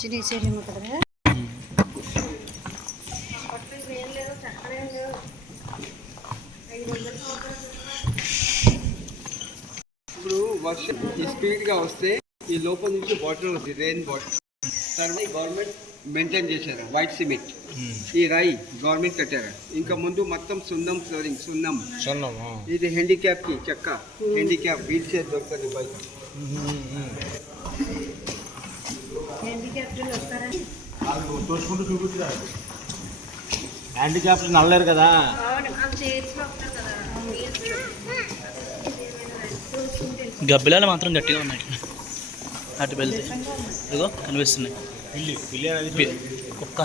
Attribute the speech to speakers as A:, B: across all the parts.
A: చిన్న సేమ్ కదా
B: ఇప్పుడు వర్షం ఈ స్పీడ్గా వస్తే ఈ లోపల నుంచి వాటర్ వస్తుంది రెయిన్ వాటర్ తర్వాత గవర్నమెంట్ మెయింటైన్ చేశారు వైట్ సిమెంట్ ఈ రాయి గవర్నమెంట్ కట్టారు. ఇంకా ముందు మొత్తం సున్నం ఫ్లోరింగ్ సున్నం.
C: సున్నమా
B: ఇది హ్యాండిక్యాప్కి చెక్క. హ్యాండిక్యాప్ వీల్ చైర్ బయట
A: హ్యాండిక్యాప్లు వస్తారని
C: తోచుకుంటూ చూపించరా హ్యాండిక్యాప్స్ నల్లలేరు కదా.
D: గబ్బిలాలు మాత్రం గట్టిగా ఉన్నాయి. అటు వెళ్తే. ఇదిగో కనిపిస్తున్నాయి. కుక్క.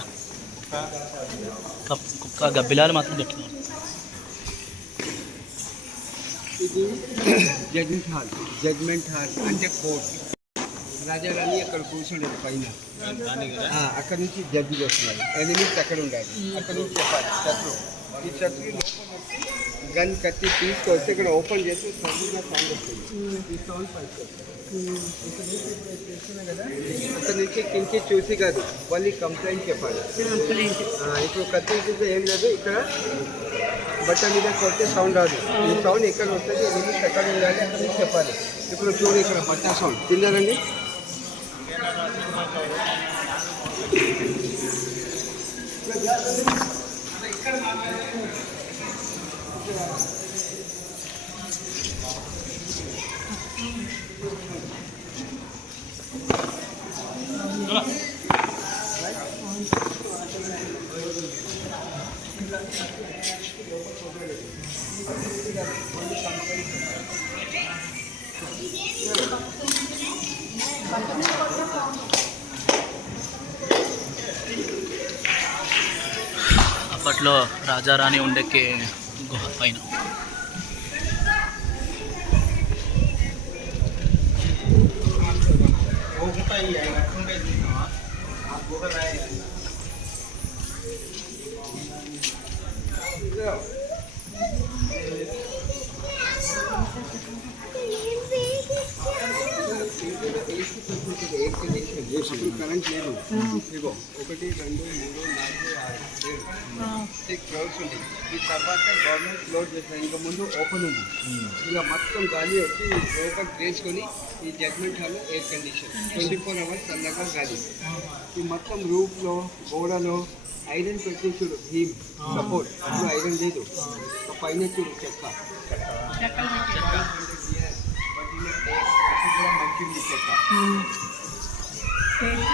D: కుక్క గబ్బిలాలు మాత్రం గట్టిగా
B: జడ్మెంట్ హాల్ జడ్మెంట్ హాల్ అంటే కోర్ట్ రాజారాణి అక్కడ కూర్చుండేది పైన ఆ, అక్కడ నుంచి జడ్జి వస్తున్నారు ఎనిమిది అక్కడ ఉండాలి అక్కడ నుంచి చెప్పాలి శత్రు ఈ శత్రు లోపల వచ్చి గన్ కత్తి తీసుకొచ్చి ఇక్కడ ఓపెన్ చేసి సౌండ్గా సౌండ్ వస్తుంది ఈ సౌండ్ పైకి వస్తుంది. ఇక్కడ నుంచి ఇప్పుడు ఇది చేస్తున్నా కదా అక్కడ నుంచి కిందకి చూసి కాదు మళ్ళీ కంప్లైంట్ చెప్పాలి ఆ, ఇప్పుడు కత్తి చూస్తే ఏం లేదు ఇక్కడ బట్ట మీద కొడితే సౌండ్ రాదు ఈ సౌండ్ ఎక్కడ వస్తుంది లిమిట్ ఎక్కడ ఉండాలి అక్కడ నుంచి చెప్పాలి ఇప్పుడు చూడు ఇక్కడ బట్ట సౌండ్ తిన్నారండి ఇక్కడ మాట్లాడే
D: అప్పట్లో రాజారాణి ఉండెక్కే గుహ పైన.
B: ఎయిర్ కరెంట్ లేదు ఇగో ఒకటి రెండు మూడు నాలుగు ఆరు ఏడు సిక్స్ ఫ్లోర్స్ ఉంది ఈ తర్వాత గవర్నమెంట్ క్లోజ్ చేసిన ఇంకా ముందు ఓపెన్ ఉంది ఇలా మొత్తం గాలి వచ్చి లోపల వేసుకొని ఈ judgment hall air condition twenty four hours చల్లగా గాలి ఈ మొత్తం రూఫ్లో గోడలో ఐరన్ పెట్టి చూడు భీమ్ సపోర్ట్ అప్పుడు ఐరన్ లేదు పైన చూడు చెక్క మంచి చెక్క Yeah.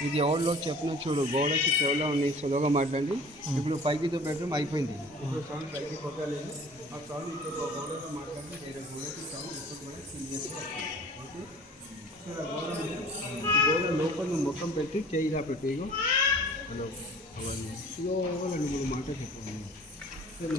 B: ఇది ఎవరిలో చెప్పిన చూడు గోడకి చెవులో ఉన్నాయి సులువుగా మాట్లాడి ఇప్పుడు పైకితో బెడ్రూమ్ అయిపోయింది. ఇప్పుడు సౌండ్ పైకి కొట్టలేదు. ఆ సౌండ్ ఇంకొక గోడతో మాట్లాడి వేరే గోడకి సౌండ్ ఇప్పుడు కూడా క్లియర్ ఓకే? ఇక్కడ గోడ లోపల ముఖం పెట్టి చేయి ఇలా పెట్టు ఇగో. హలో అవన్నీ. ఇగో మూడు మాట చెప్పండి. సార్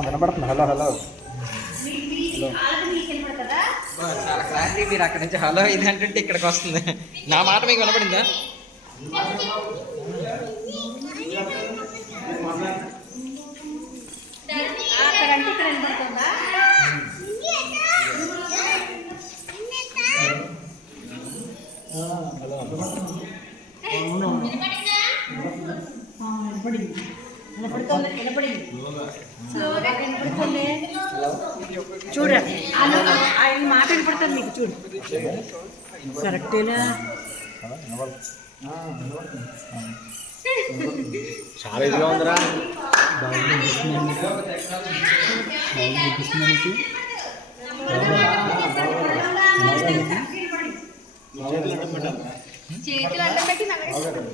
C: వినపడుతుంది హలో హలో.
E: చాలా క్లారిటీ మీరు అక్కడ నుంచి హలో ఇది అంటే ఇక్కడికి వస్తుంది. నా మాట మీకు వినపడిందా?
A: అక్కడ చూడండి ఆయన మాట వినపడుతుంది మీకు చూడు. కరెక్టేనా?
C: చాలా ఇదిగా ఉందిరా.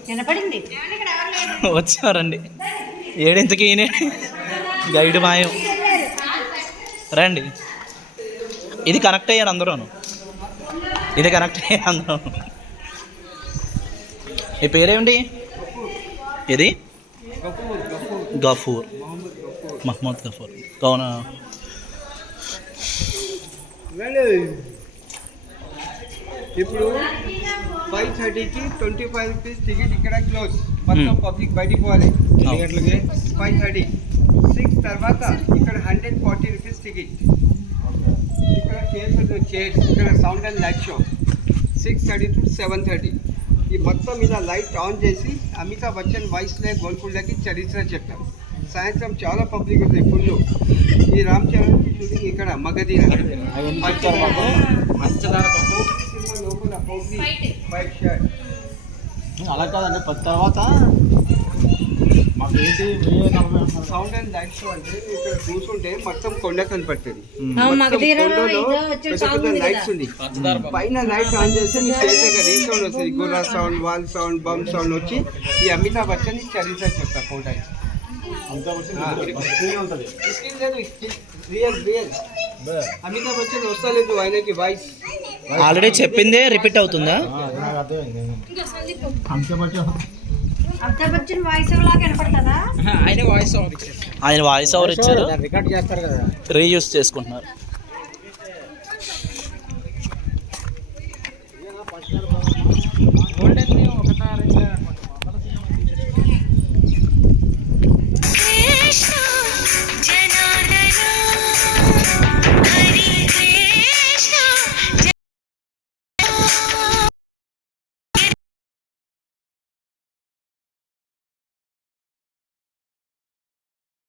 A: వినపడింది?
D: వచ్చారండి ఏడింతకి ఈయనే? గైడ్ మాయం. రండి. ఇది కనెక్ట్ అయ్యారు అందరూను. ఇది కనెక్ట్ అయ్యారు అందరూ ఈ పేరేమిటి? ఇది
B: గఫూర్. గఫూర్ మహమ్మద్ గఫూర్.
D: అవునా?
B: ఇప్పుడు ఫైవ్ థర్టీకి ట్వంటీ ఫైవ్ రూపీస్ టికెట్ ఇక్కడ క్లోజ్ మొత్తం. పబ్లిక్ బయటికి పోవాలి.
D: ఎన్ని
B: గంటలకి? Five thirty. సిక్స్ తర్వాత ఇక్కడ హండ్రెడ్ ఫార్టీ రూపీస్ టికెట్ ఇక్కడ చైర్స్ చైర్స్ ఇక్కడ sound and light show six thirty to seven thirty ఈ మొత్తం ఇలా లైట్ ఆన్ చేసి అమితాబ్ బచ్చన్ వాయిస్లే గోల్కొండకి చరిత్ర చెప్తాం సాయంత్రం చాలా పబ్లిక్ ఉంది ఫుల్ ఈ రామ్ చరణ్కి షూటింగ్ ఇక్కడ మగధీర. లోపల పౌర్ణి వైట్ షర్ట్
C: అలా కాదండి. పది తర్వాత మాకు ఏంటి వెయ్యి నలభై అంటున్నారు.
B: సౌండ్ అండ్ లైట్ షో అంటే ఇక్కడ కూర్చుంటే మొత్తం కొండ కనపడుతుంది.
A: ఆ, మగధీరలో
B: కొండలో
A: ఏదో వచ్చే
B: పెద్ద
A: sound
B: పెద్ద
A: ఉంది
B: లైట్స్
A: కదా.
B: ఉంది పైన ఆన్ చేస్తే మీ చేతిగా రీసౌండ్ వస్తుంది. గుర్రా sound wall sound bum sound వచ్చి ఈ అమితాబ్ బచ్చన్ చరిత్ర చెప్తా ఫోటో
C: అంతా వచ్చి వస్తూనే ఉంటుంది.
B: లేదు రియల్ రియల్ అమితాబ్ బచ్చన్ వస్తలేదు ఆయనకి వాయిస్
D: ఆల్రెడీ చెప్పిందే రిపీట్ అవుతుందా?
C: ఆ, నాకు అర్థమైంది అంతే బట్టి
A: అమితాబ్ బచ్చన్ వాయిస్ లాగా వినపడుతుందా?
E: ఆయన వాయిస్ ఓవర్ ఇచ్చారు
D: ఆయన వాయిస్ ఓవర్ ఇచ్చారు
C: రికార్డ్ చేస్తారు కదా.
D: రీయూస్ చేసుకుంటున్నారు.